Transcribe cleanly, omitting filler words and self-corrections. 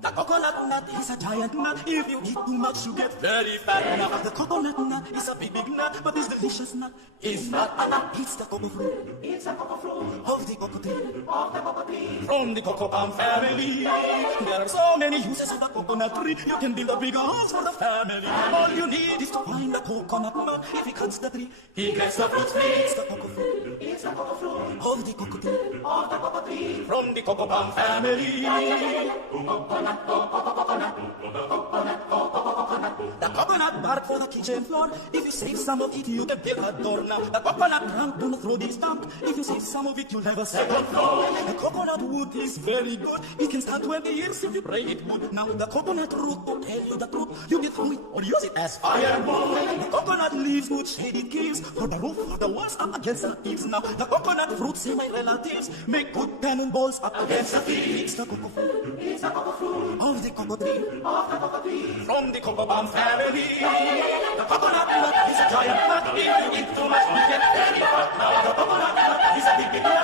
The coconut nut is a giant nut. If you eat too much, you get very fat. Now, the coconut nut is a big nut, but this delicious nut is not a nut. It's the cocoa fruit. It's the cocoa fruit of the cocoa tree. From the cocoa palm family, there are so many uses of the coconut tree. You can build a big house for the family. All you need is to find the coconut nut. If he cuts the tree, he gets the fruit tree. It's the cocoa fruit. It's the cocoa fruit of the cocoa tree. From the cocoa palm family. The coconut bark for the kitchen floor. If you save some of it, you can build a door now. The coconut trunk, do not throw this dump. If you save some of it, you'll have a second floor. The coconut wood is very good. It can start 20 years if you break it wood. Now the coconut root, to tell you the truth, you can throw it or use it as firewood. The coconut leaves good shade it gives for the roof, for the walls, up against the eaves. Now the coconut fruits, say my relatives, make good cannonballs up against the thieves. It's the cocoa fruit. It's the cocoa fruit of the cocoa tree. From the cocoa palm family. The coconut nut is a giant nut. If you eat too much, you get very fat. Now the coconut nut is a big nut.